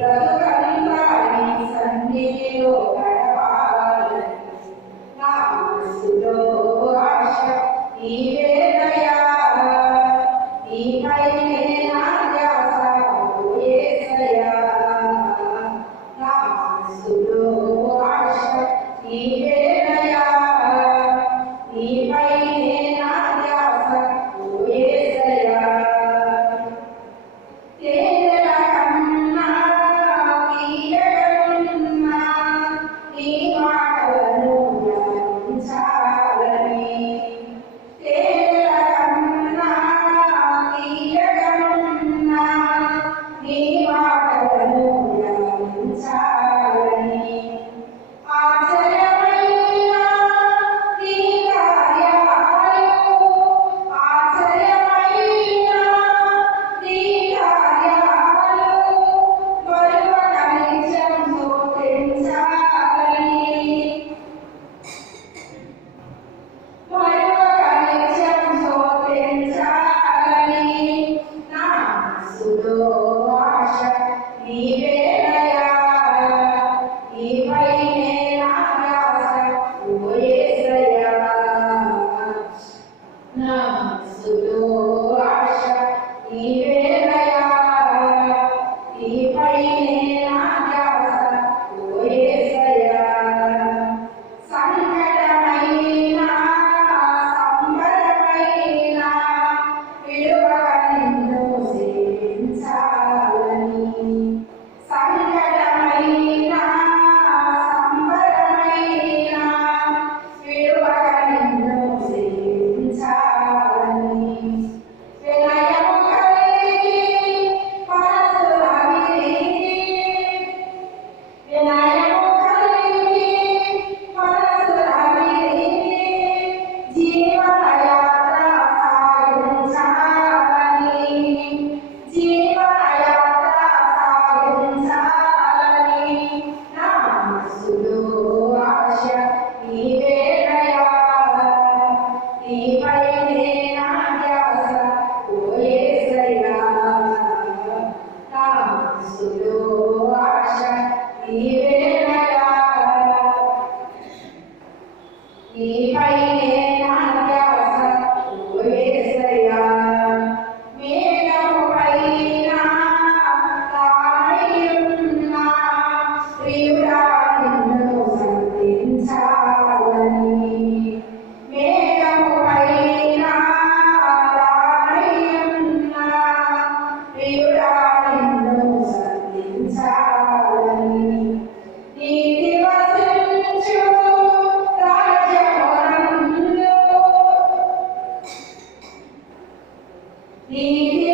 బ్రతుకంతా Senhor. Amen.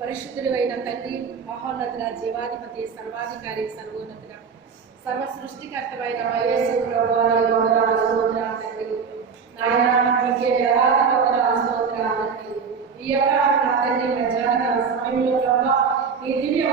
పరిశుద్ధుడైన తండ్రి మహోన్నతుల జీవాధిపతి సర్వాధికారి సర్వోన్నతుల సర్వ సృష్టికర్తమైన ఈ యొక్క తండ్రి మధ్యాహ్న సమయంలో ఈ దివ్య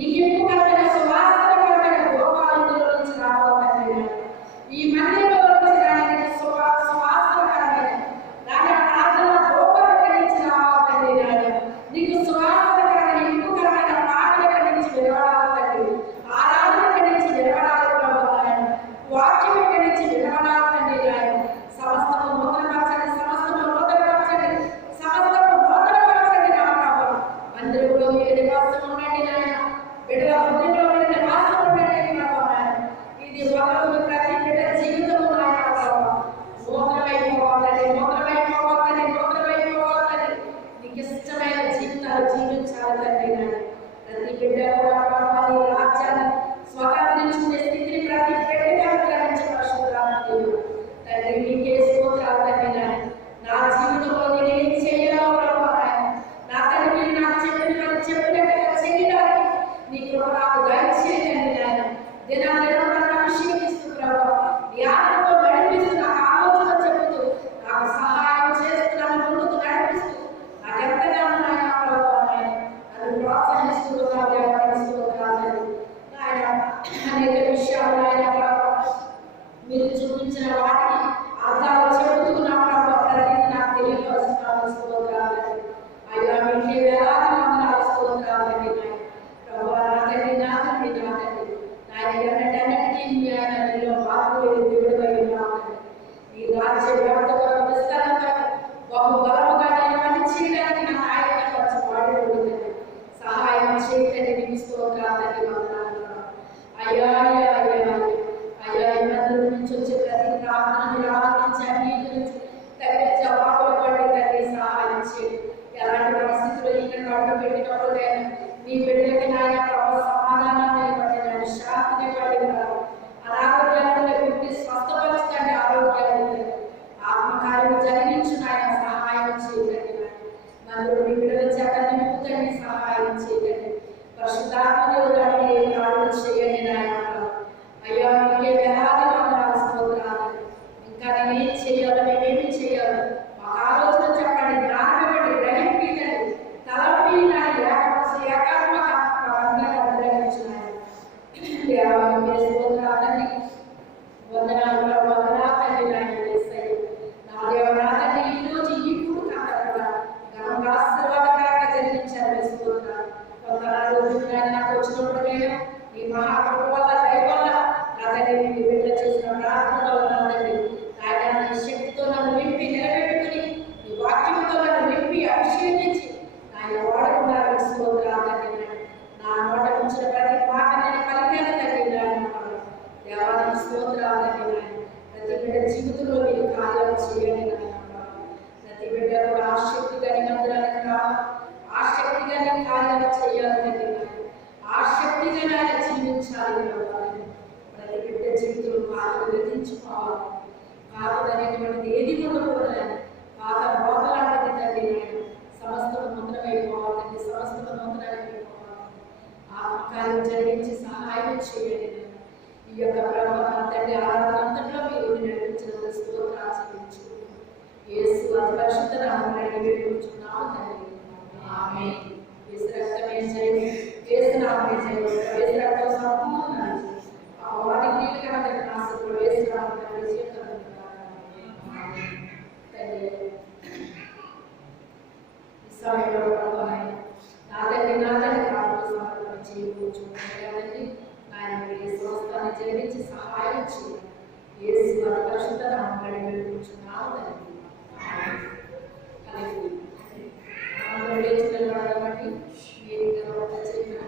Y que berbeda beberapa kali వారిని జరిగించిన ఆయన సహాయం చేయకండి మరియు ఇక్కడ వచ్చాక నింపుతండి సహాయం చేయకండి పరిశుద్ధాత్మ దేవుడు అడిగే కార్యాలు చేయాలి తండ్రి ఆ శక్తిగా ఆయన జీవించాలి ప్రతి బిడ్డ జీవితం బాధను గ్రహించుకోవాలి బాధ అనేటువంటిది ఏది ఉండకూడదని బాధ బోధ లాంటిది తండ్రి నేను సమస్తం మంత్రమైపోవాలండి సమస్తం జరిగించి సహాయం చేయండి. ఈ యొక్క ప్రభావం తండ్రి ఆరాధన మీరు నడిపించిన స్తోత్ర ఆచరించు అతి పరిశుద్ధ నామం నడిపించున్నాము తండ్రి ఆమె సహాయం చేయండి యేసు అతి పరిశుద్ధ నామమున అడిగి వేడుకుంటున్నాము తండ్రి ఆమేన్.